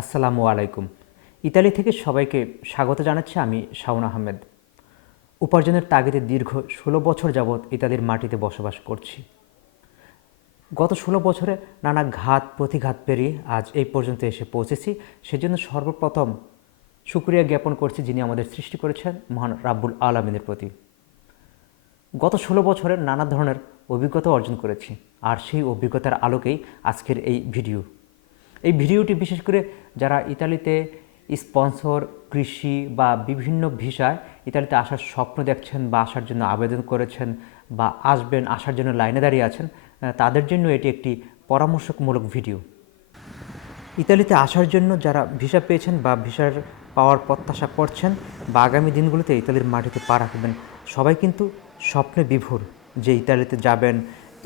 আসসালামু আলাইকুম। ইতালি থেকে সবাইকে স্বাগত জানাচ্ছি। আমি শাওন আহমেদ। উপার্জনের তাগিদে দীর্ঘ ১৬ বছর যাবৎ ইতালির মাটিতে বসবাস করছি। গত ১৬ বছরে নানা ঘাত প্রতিঘাত পেরিয়ে আজ এই পর্যন্ত এসে পৌঁছেছি। সেজন্য সর্বপ্রথম শুকরিয়া জ্ঞাপন করছি যিনি আমাদের সৃষ্টি করেছেন, মহান রাব্বুল আলামিনের প্রতি। গত ১৬ বছরে নানা ধরনের অভিজ্ঞতা অর্জন করেছি, আর সেই অভিজ্ঞতার আলোকেই আজকের এই ভিডিও। এই ভিডিওটি বিশেষ করে যারা ইতালিতে স্পন্সর, কৃষি বা বিভিন্ন ভিসায় ইতালিতে আসার স্বপ্ন দেখছেন বা আসার জন্য আবেদন করেছেন বা আসার জন্য লাইনে দাঁড়িয়ে আছেন, তাদের জন্য এটি একটি পরামর্শমূলক ভিডিও। ইতালিতে আসার জন্য যারা ভিসা পেয়েছেন বা ভিসার পাওয়ার প্রত্যাশা করছেন বা আগামী দিনগুলোতে ইতালির মাটিতে পা রাখবেন, সবাই কিন্তু স্বপ্নে বিভোর যে ইতালিতে যাবেন,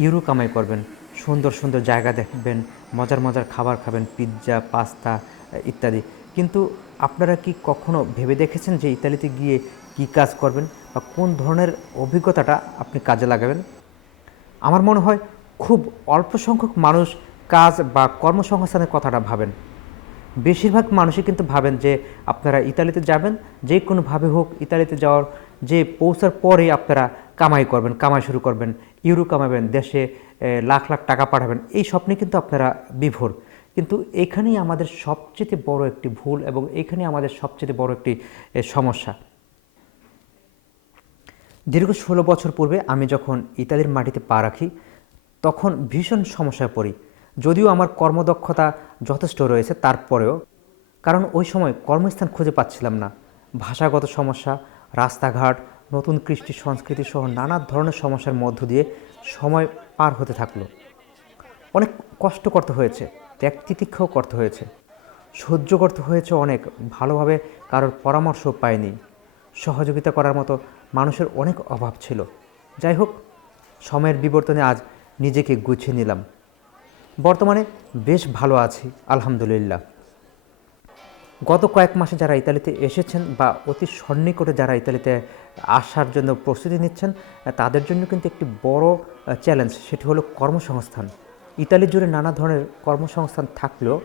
ইউরো কামাই করবেন, সুন্দর সুন্দর জায়গা দেখবেন, মজার মজার খাবার খাবেন, পিৎজা, পাস্তা ইত্যাদি। কিন্তু আপনারা কি কখনো ভেবে দেখেছেন যে ইতালিতে গিয়ে কী কাজ করবেন বা কোন ধরনের অভিজ্ঞতাটা আপনি কাজে লাগাবেন? আমার মনে হয় খুব অল্প সংখ্যক মানুষ কাজ বা কর্মসংস্থানের কথাটা ভাবেন। বেশিরভাগ মানুষই কিন্তু ভাবেন যে আপনারা ইতালিতে যাবেন, যে কোনোভাবে হোক ইতালিতে যাওয়ার যে পৌঁছার পরেই আপনারা কামাই শুরু করবেন, ইউরো কামাবেন, দেশে লাখ লাখ টাকা পাঠাবেন, এই স্বপ্নে কিন্তু আপনারা বিভোর। কিন্তু এখানেই আমাদের সবচেয়ে বড় একটি ভুল এবং এখানেই আমাদের সবচেয়ে বড় একটি সমস্যা। দীর্ঘ ১৬ বছর পূর্বে আমি যখন ইতালির মাটিতে পা রাখি, তখন ভীষণ সমস্যায় পড়ি। যদিও আমার কর্মদক্ষতা যথেষ্ট রয়েছে, তারপরেও কারণ ওই সময় কর্মস্থান খুঁজে পাচ্ছিলাম না। ভাষাগত সমস্যা, রাস্তাঘাট, নতুন কৃষ্টি সংস্কৃতি সহ নানা ধরনের সমস্যার মধ্য দিয়ে সময় পার হতে থাকলো। অনেক কষ্ট করতে হয়েছে, ত্যাগ তিতিক্ষাও করতে হয়েছে, সহ্য করতে হয়েছে অনেক। ভালোভাবে কারোর পরামর্শ পাইনি, সহযোগিতা করার মতো মানুষের অনেক অভাব ছিল। যাই হোক, সময়ের বিবর্তনে আজ নিজেকে গুছিয়ে নিলাম। বর্তমানে বেশ ভালো আছি, আলহামদুলিল্লাহ। গত কয়েক মাসে যারা ইতালিতে এসেছেন বা অতি সন্নিকটে যারা ইতালিতে আসার জন্য প্রস্তুতি নিচ্ছেন, তাদের জন্য কিন্তু একটি বড় চ্যালেঞ্জ, সেটি হলো কর্মসংস্থান। ইতালি জুড়ে নানা ধরনের কর্মসংস্থান থাকলেও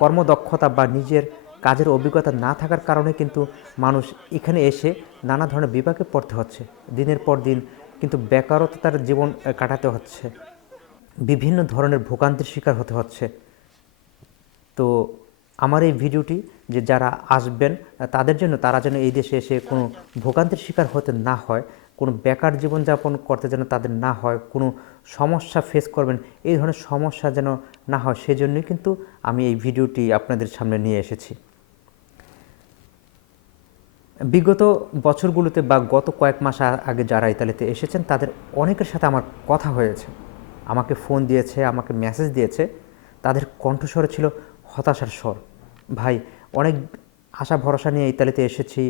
কর্মদক্ষতা বা নিজের কাজের অভিজ্ঞতা না থাকার কারণে কিন্তু মানুষ এখানে এসে নানা ধরনের বিপাকে পড়তে হচ্ছে। দিনের পর দিন কিন্তু বেকারত্বের জীবন কাটাতে হচ্ছে, বিভিন্ন ধরনের ভোগান্তির শিকার হতে হচ্ছে। তো আমার এই ভিডিওটি যে যারা আসবেন তাদের জন্য, তারা যেন এই দেশে এসে কোনো ভোগান্তির শিকার হতে না হয়, কোনো বেকার জীবনযাপন করতে যেন তাদের না হয়, কোনো সমস্যা ফেস করবেন এই ধরনের সমস্যা যেন না হয়, সেজন্যই কিন্তু আমি এই ভিডিওটি আপনাদের সামনে নিয়ে এসেছি। বিগত বছরগুলোতে বা গত কয়েক মাস আগে যারা ইতালিতে এসেছেন তাদের অনেকের সাথে আমার কথা হয়েছে, আমাকে ফোন দিয়েছে, আমাকে মেসেজ দিয়েছে। তাদের কণ্ঠস্বরে ছিল হতাশার স্বর। ভাই, অনেক আশা ভরসা নিয়ে ইতালিতে এসেছি,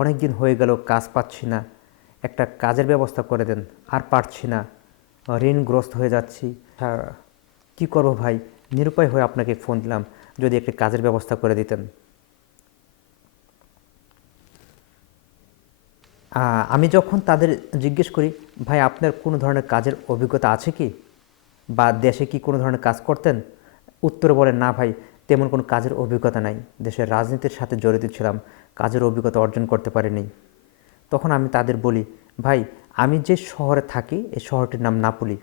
অনেক দিন হয়ে গেল কাজ পাচ্ছি না, একটা কাজের ব্যবস্থা করে দেন, আর পারছি না, ঋণগ্রস্ত হয়ে যাচ্ছি। কী করবো ভাই, নিরুপায় হয়ে আপনাকে ফোন দিলাম, যদি একটি কাজের ব্যবস্থা করে দিতেন। আমি যখন তাদের জিজ্ঞেস করি, ভাই আপনার কোনো ধরনের কাজের অভিজ্ঞতা আছে কি, বা দেশে কি কোনো ধরনের কাজ করতেন, উত্তরে বলেন, না ভাই, তেমন কোনো কাজের অভিজ্ঞতা নাই, দেশের রাজনীতির সাথে জড়িত ছিলাম, কাজের অভিজ্ঞতা অর্জন করতে পারিনি। তখন আমি তাদের বলি, ভাই আমি যে শহরে থাকি এই শহরটির নাম নাপোলি।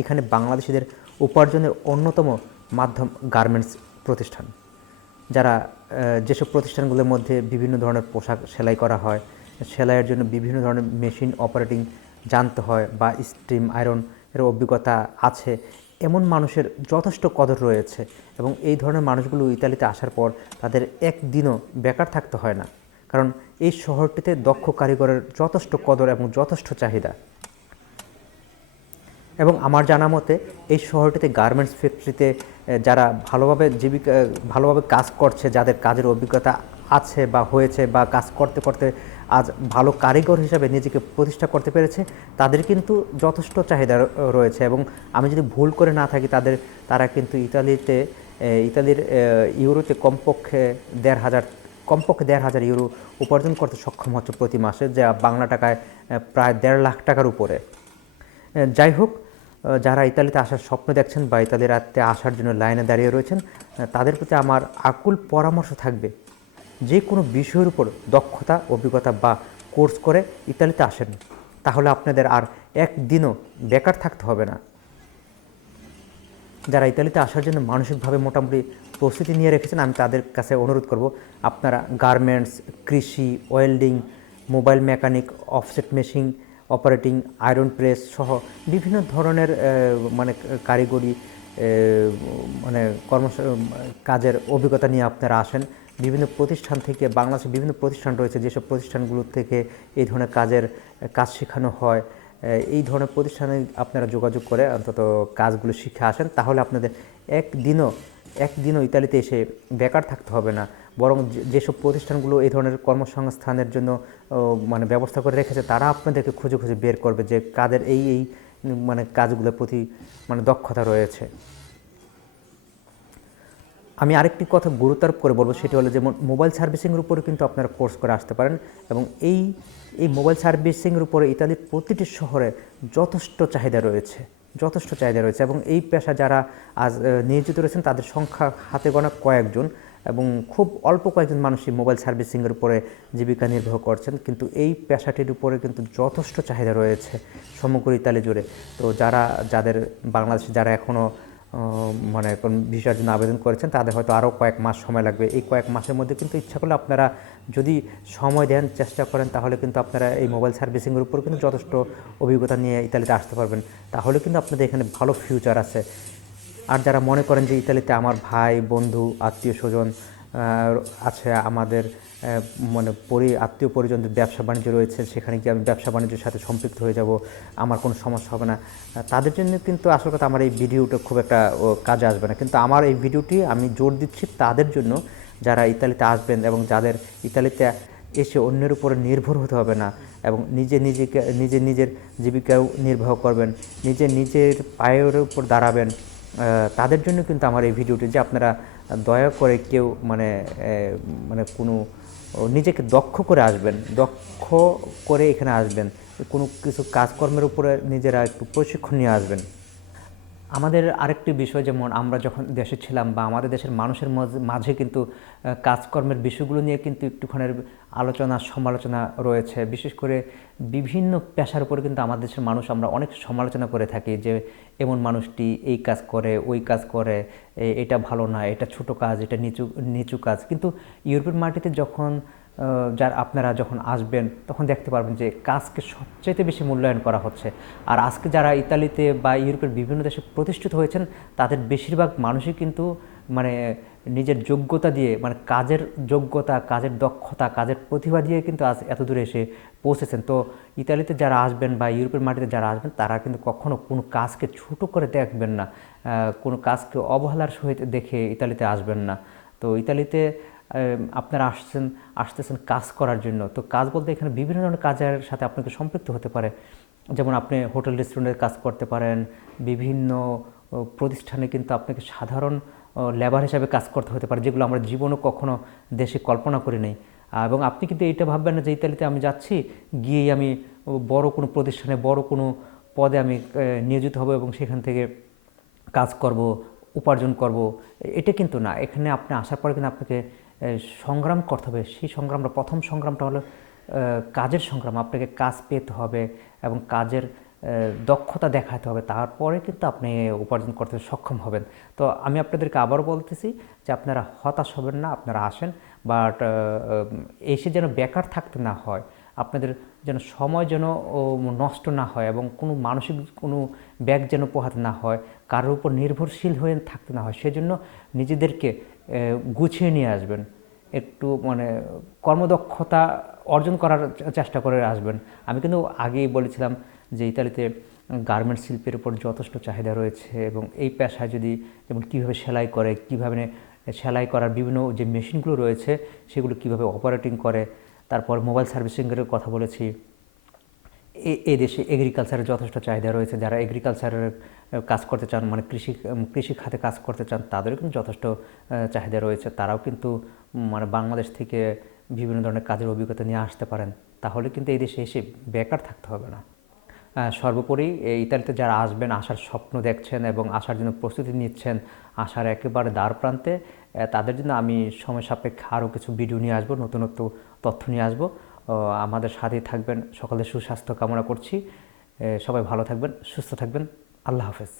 এখানে বাংলাদেশিদের উপার্জনের অন্যতম মাধ্যম গার্মেন্টস প্রতিষ্ঠান। যারা যেসব প্রতিষ্ঠানগুলোর মধ্যে বিভিন্ন ধরনের পোশাক সেলাই করা হয়, সেলাইয়ের জন্য বিভিন্ন ধরনের মেশিন অপারেটিং জানতে হয় বা স্টিম আয়রন এর অভিজ্ঞতা আছে, এমন মানুষের যথেষ্ট কদর রয়েছে। এবং এই ধরনের মানুষগুলো ইতালিতে আসার পর তাদের একদিনও বেকার থাকতে হয় না, কারণ এই শহরটিতে দক্ষ কারিগরের যথেষ্ট কদর এবং যথেষ্ট চাহিদা। এবং আমার জানা মতে এই শহরটিতে গার্মেন্টস ফ্যাক্টরিতে যারা ভালোভাবে কাজ করছে, যাদের কাজের অভিজ্ঞতা আছে বা হয়েছে বা কাজ করতে করতে আজ ভালো কারিগর হিসাবে নিজেকে প্রতিষ্ঠা করতে পেরেছে, তাদের কিন্তু যথেষ্ট চাহিদা রয়েছে। এবং আমি যদি ভুল করে না থাকি, তারা কিন্তু ইতালির ইউরোতে কমপক্ষে ১,৫০০ ইউরো উপার্জন করতে সক্ষম হচ্ছে প্রতি মাসে, যা বাংলা টাকায় প্রায় ১.৫ লাখ টাকার উপরে। যাই হোক, যারা ইতালিতে আসার স্বপ্ন দেখছেন বা ইতালিতে আসার জন্য লাইনে দাঁড়িয়ে রয়েছেন, তাদের প্রতি আমার আকুল পরামর্শ থাকবে, যে কোনো বিষয়ের উপর দক্ষতা, অভিজ্ঞতা বা কোর্স করে ইতালিতে আসেন, তাহলে আপনাদের আর একদিনও বেকার থাকতে হবে না। যারা ইতালিতে আসার জন্য মানসিকভাবে মোটামুটি প্রস্তুতি নিয়ে রেখেছেন, আমি তাদের কাছে অনুরোধ করব, আপনারা গার্মেন্টস, কৃষি, welding, mobile mechanic, offset machine operating, iron press সহ বিভিন্ন ধরনের মানে কারিগরি মানে কাজের অভিজ্ঞতা নিয়ে আপনারা আসেন। বিভিন্ন প্রতিষ্ঠান থেকে, বাংলাদেশে বিভিন্ন প্রতিষ্ঠান রয়েছে, যেসব প্রতিষ্ঠানগুলো থেকে এই ধরনের কাজ শেখানো হয়, এই ধরনের প্রতিষ্ঠানে আপনারা যোগাযোগ করে অন্তত কাজগুলো শিখে আসেন, তাহলে আপনাদের একদিনও ইতালিতে এসে বেকার থাকতে হবে না। বরং যেসব প্রতিষ্ঠানগুলো এই ধরনের কর্মসংস্থানের জন্য মানে ব্যবস্থা করে রেখেছে, তারা আপনাদেরকে খুঁজে খুঁজে বের করবে যে কাদের এই মানে কাজগুলোর প্রতি মানে দক্ষতা রয়েছে। আমি আরেকটি কথা গুরুত্বারোপ করে বলবো, সেটি হলো যেমন মোবাইল সার্ভিসিংয়ের উপরে কিন্তু আপনারা কোর্স করে আসতে পারেন, এবং এই মোবাইল সার্ভিসিংয়ের উপরে ইতালির প্রতিটি শহরে যথেষ্ট চাহিদা রয়েছে, এবং এই পেশা যারা আজ নিয়োজিত রয়েছেন তাদের সংখ্যা হাতে গোনা কয়েকজন, এবং খুব অল্প কয়েকজন মানুষই মোবাইল সার্ভিসিংয়ের উপরে জীবিকা নির্বাহ করছেন, কিন্তু এই পেশাটির উপরে কিন্তু যথেষ্ট চাহিদা রয়েছে সমগ্র ইতালি জুড়ে। তো যাদের বাংলাদেশে যারা এখনও মানে কোন ভিসার জন্য আবেদন করেছেন, তাদের হয়তো আরও কয়েক মাস সময় লাগবে। এই কয়েক মাসের মধ্যে কিন্তু ইচ্ছা করলে আপনারা যদি সময় দেন, চেষ্টা করেন, তাহলে কিন্তু আপনারা এই মোবাইল সার্ভিসিংয়ের উপর কিন্তু যথেষ্ট অভিজ্ঞতা নিয়ে ইতালিতে আসতে পারবেন। তাহলে কিন্তু আপনাদের এখানে ভালো ফিউচার আছে। আর যারা মনে করেন যে ইতালিতে আমার ভাই, বন্ধু, আত্মীয় স্বজন আছে, আমাদের মানে আত্মীয় পরিজনদের ব্যবসা বাণিজ্য রয়েছে, সেখানে গিয়ে আমি ব্যবসা বাণিজ্যের সাথে সম্পৃক্ত হয়ে যাব, আমার কোনো সমস্যা হবে না, তাদের জন্য কিন্তু আসল কথা আমার এই ভিডিওটা খুব একটা কাজে আসবে না। কিন্তু আমার এই ভিডিওটি আমি জোর দিচ্ছি তাদের জন্য যারা ইতালিতে আসবেন এবং যাদের ইতালিতে এসে অন্যের উপরে নির্ভর হতে হবে না, এবং নিজের জীবিকাও নির্বাহ করবেন, নিজের পায়ের উপর দাঁড়াবেন, তাদের জন্য কিন্তু আমার এই ভিডিওটি, যে আপনারা দয়া করে কেউ মানে মানে কোনো নিজেকে দক্ষ করে আসবেন, দক্ষ করে এখানে আসবেন, কোনো কিছু কাজকর্মের উপরে নিজেরা একটু প্রশিক্ষণ নিয়ে আসবেন। আমাদের আরেকটি বিষয়, যেমন আমরা যখন দেশে ছিলাম বা আমাদের দেশের মানুষের মাঝে কিন্তু কাজকর্মের বিষয়গুলো নিয়ে কিন্তু একটুখানি আলোচনা সমালোচনা রয়েছে। বিশেষ করে বিভিন্ন পেশার উপরে কিন্তু আমাদের দেশের মানুষ আমরা অনেক সমালোচনা করে থাকি, যে এমন মানুষটি এই কাজ করে, ওই কাজ করে, এটা ভালো না, এটা ছোট কাজ, এটা নিচু কাজ। কিন্তু ইউরোপের মাটিতে যখন আপনারা যখন আসবেন, তখন দেখতে পারবেন যে কাজকে সবচাইতে বেশি মূল্যায়ন করা হচ্ছে। আর আজকে যারা ইতালিতে বা ইউরোপের বিভিন্ন দেশে প্রতিষ্ঠিত হয়েছেন, তাদের বেশিরভাগ মানুষই কিন্তু মানে নিজের যোগ্যতা দিয়ে, মানে কাজের যোগ্যতা, কাজের দক্ষতা, কাজের প্রতিভা দিয়ে কিন্তু আজ এত দূরে এসে পৌঁছেছেন। তো ইতালিতে যারা আসবেন বা ইউরোপের মাটিতে যারা আসবেন, তারা কিন্তু কখনো কোনো কাজকে ছোট করে দেখবেন না, কোনো কাজকে অবহেলার সহিত দেখে ইতালিতে আসবেন না। তো ইতালিতে আপনারা আসতেছেন কাজ করার জন্য। তো কাজ বলতে এখানে বিভিন্ন ধরনের কাজের সাথে আপনাকে সম্পৃক্ত হতে পারে। যেমন আপনি হোটেল রেস্টুরেন্টের কাজ করতে পারেন, বিভিন্ন প্রতিষ্ঠানে কিন্তু আপনাকে সাধারণ লেবার হিসাবে কাজ করতে হতে পারে, যেগুলো আমরা জীবনও কখনো দেশে কল্পনা করি নাই। এবং আপনি কিন্তু এইটা ভাববেন না যে ইতালিতে আমি যাচ্ছি, গিয়েই আমি বড় কোনো প্রতিষ্ঠানে বড় কোনো পদে আমি নিয়োজিত হব এবং সেখান থেকে কাজ করব, উপার্জন করব, এটা কিন্তু না। এখানে আপনি আসার পরে কিন্তু আপনাকে সংগ্রাম করতে হবে। সেই প্রথম সংগ্রামটা হলো কাজের সংগ্রাম। আপনাকে কাজ পেতে হবে এবং কাজের দক্ষতা দেখাতে হবে, তারপরে কিন্তু আপনি উপার্জন করতে সক্ষম হবেন। তো আমি আপনাদেরকে আবারও বলতেছি যে আপনারা হতাশ হবেন না, আপনারা আসেন, বাট এসে যেন বেকার থাকতে না হয়, আপনাদের যেন সময় যেন নষ্ট না হয়, এবং কোনো মানসিক কোনো ব্যাগ যেন পোহাতে না হয়, কারোর উপর নির্ভরশীল হয়ে থাকতে না হয়। সেজন্য নিজেদেরকে গুছিয়ে নিয়ে আসবেন, একটু মানে কর্মদক্ষতা অর্জন করার চেষ্টা করে আসবেন। আমি কিন্তু আগেই বলেছিলাম যে ইতালিতে গার্মেন্টস শিল্পের উপর যথেষ্ট চাহিদা রয়েছে, এবং এই পেশায় যদি যেমন কীভাবে সেলাই করে, কীভাবে সেলাই করার বিভিন্ন যে মেশিনগুলো রয়েছে সেগুলো কীভাবে অপারেটিং করে, তারপর মোবাইল সার্ভিসিংয়ের কথা বলেছি। এই দেশে এগ্রিকালচারের যথেষ্ট চাহিদা রয়েছে। যারা এগ্রিকালচারের কাজ করতে চান, মানে কৃষি খাতে কাজ করতে চান, তাদেরও কিন্তু যথেষ্ট চাহিদা রয়েছে। তারাও কিন্তু মানে বাংলাদেশ থেকে বিভিন্ন ধরনের কাজের অভিজ্ঞতা নিয়ে আসতে পারেন, তাহলে কিন্তু এই দেশে এসে বেকার থাকতে হবে না। সর্বোপরি এই ইতালিতে যারা আসবেন, আসার স্বপ্ন দেখছেন এবং আসার জন্য প্রস্তুতি নিচ্ছেন, আসার একেবারে দ্বার প্রান্তে, তাদের জন্য আমি সময় সাপেক্ষে আরও কিছু ভিডিও নিয়ে আসবো, নতুনত্ব তথ্য নিয়ে আসবো। আমাদের সাথেই থাকবেন। সকলের সুস্বাস্থ্য কামনা করছি। সবাই ভালো থাকবেন, সুস্থ থাকবেন। আল্লাহ হাফেজ।